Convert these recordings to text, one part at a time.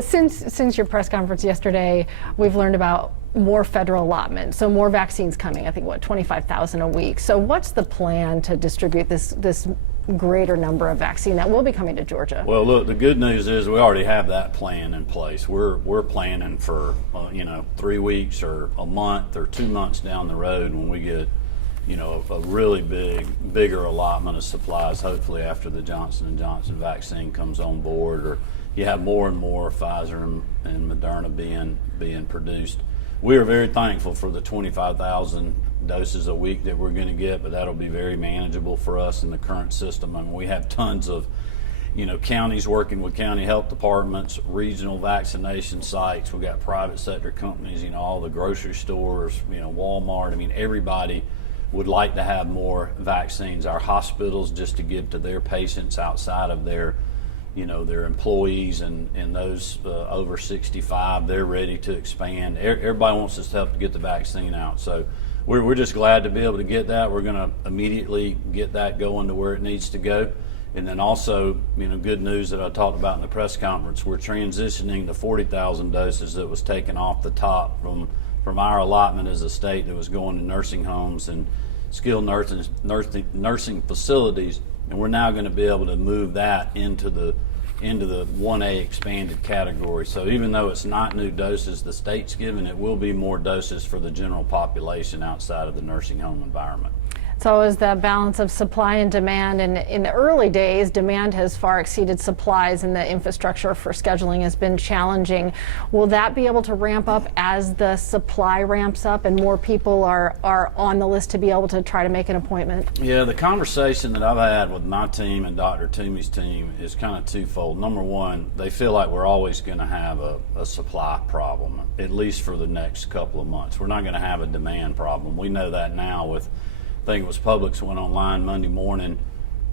Since your press conference yesterday, we've learned about more federal allotment, so more vaccines coming. I think 25,000 a week. So what's the plan to distribute this greater number of vaccine that will be coming to Georgia? Well, look, the good news is we already have that plan in place. We're planning for 3 weeks or a month or 2 months down the road when we get a really bigger allotment of supplies, hopefully after the Johnson & Johnson vaccine comes on board, or you have more and more Pfizer and Moderna being produced. We are very thankful for the 25,000 doses a week that we're going to get, but that'll be very manageable for us in the current system. I mean, we have tons of counties working with county health departments, regional vaccination sites. We've got private sector companies, all the grocery stores, Walmart. I mean, everybody would like to have more vaccines. Our hospitals, just to give to their patients outside of their employees and those over 65, they're ready to expand. Everybody wants us to help to get the vaccine out. So we're just glad to be able to get that. We're going to immediately get that going to where it needs to go. And then also, good news that I talked about in the press conference, we're transitioning the 40,000 doses that was taken off the top from our allotment as a state that was going to nursing homes and skilled nursing facilities, and we're now going to be able to move that into the 1A expanded category. So even though it's not new doses the state's given, it will be more doses for the general population outside of the nursing home environment. It's always the balance of supply and demand, and in the early days, demand has far exceeded supplies, and the infrastructure for scheduling has been challenging. Will that be able to ramp up as the supply ramps up and more people are on the list to be able to try to make an appointment? Yeah, the conversation that I've had with my team and Dr. Toomey's team is kind of twofold. Number one, they feel like we're always going to have a supply problem, at least for the next couple of months. We're not going to have a demand problem. We know that now with, I think it was Publix went online Monday morning,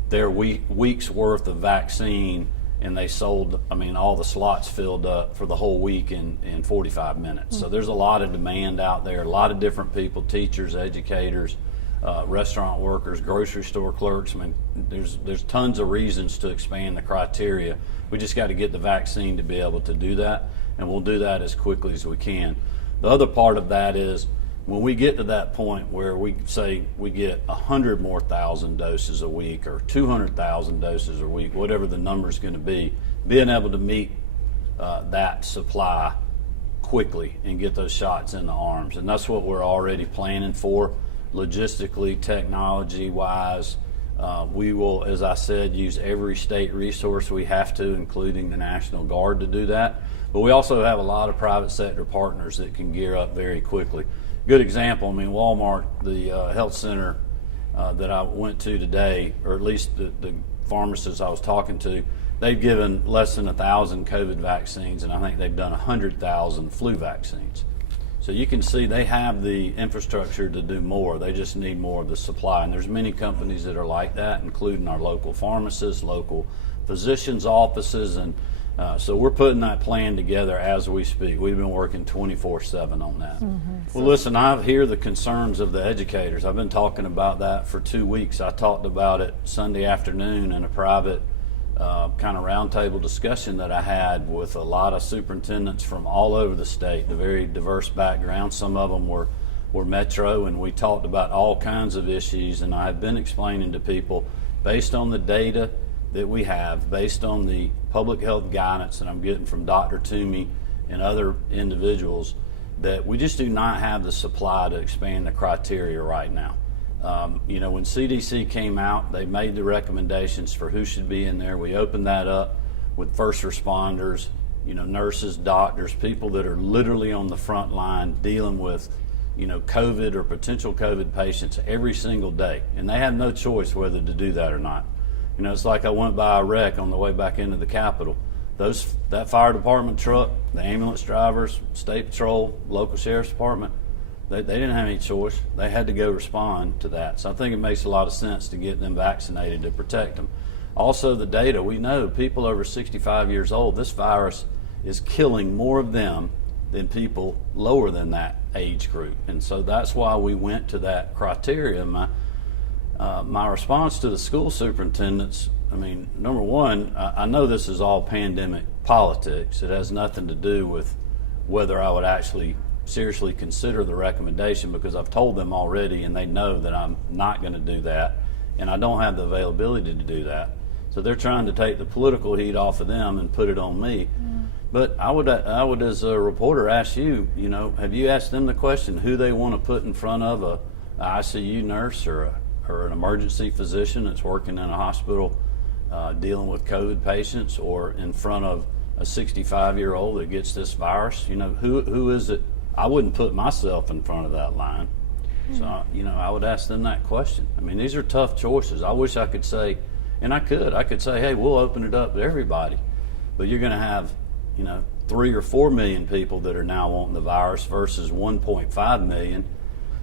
their week's worth of vaccine, and they sold, all the slots filled up for the whole week in 45 minutes. So there's a lot of demand out there, a lot of different people, teachers, educators, restaurant workers, grocery store clerks. There's tons of reasons to expand the criteria. We just got to get the vaccine to be able to do that, and we'll do that as quickly as we can. The other part of that is, when we get to that point where we say we get 100,000 more doses a week or 200,000 doses a week, whatever the number is going to be, being able to meet that supply quickly and get those shots in the arms. And that's what we're already planning for, logistically, technology-wise. We will, as I said, use every state resource we have to, including the National Guard, to do that. But we also have a lot of private sector partners that can gear up very quickly. Good example, Walmart, the health center that I went to today, or at least the pharmacists I was talking to, they've given less than 1,000 COVID vaccines, and I think they've done 100,000 flu vaccines. So you can see they have the infrastructure to do more. They just need more of the supply. And there's many companies that are like that, including our local pharmacists, local physicians' offices, and so we're putting that plan together as we speak. We've been working 24/7 on that. Well, listen, I hear the concerns of the educators. I've been talking about that for 2 weeks. I talked about it Sunday afternoon in a private kind of roundtable discussion that I had with a lot of superintendents from all over the state, a very diverse background. Some of them were metro, and we talked about all kinds of issues, and I have been explaining to people, based on the data that we have, based on the public health guidance that I'm getting from Dr. Toomey and other individuals, that we just do not have the supply to expand the criteria right now. When CDC came out, they made the recommendations for who should be in there. We opened that up with first responders, nurses, doctors, people that are literally on the front line dealing with COVID or potential COVID patients every single day, and they have no choice whether to do that or not. It's like I went by a wreck on the way back into the Capitol. That fire department truck, the ambulance drivers, state patrol, local sheriff's department, they didn't have any choice. They had to go respond to that. So I think it makes a lot of sense to get them vaccinated to protect them. Also, the data, we know people over 65 years old, this virus is killing more of them than people lower than that age group. And so that's why we went to that criteria. My response to the school superintendents I mean, number one, I know this is all pandemic politics. It has nothing to do with whether I would actually seriously consider the recommendation, because I've told them already and they know that I'm not going to do that, and I don't have the availability to do that. So they're trying to take the political heat off of them and put it on me. But I would, as a reporter, ask you, have you asked them the question who they want to put in front of a ICU nurse or an emergency physician that's working in a hospital dealing with COVID patients, or in front of a 65-year-old that gets this virus? Who is it? I wouldn't put myself in front of that line. So, I would ask them that question. I mean, these are tough choices. I wish I could say, and I could say, hey, we'll open it up to everybody. But you're going to have, 3 or 4 million people that are now wanting the virus versus 1.5 million.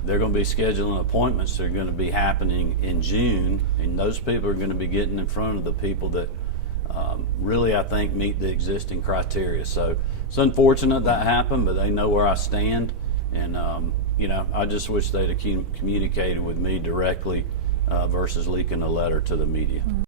They're going to be scheduling appointments that are going to be happening in June, and those people are going to be getting in front of the people that really, I think, meet the existing criteria. So it's unfortunate that happened, but they know where I stand. And, I just wish they'd have communicated with me directly versus leaking a letter to the media.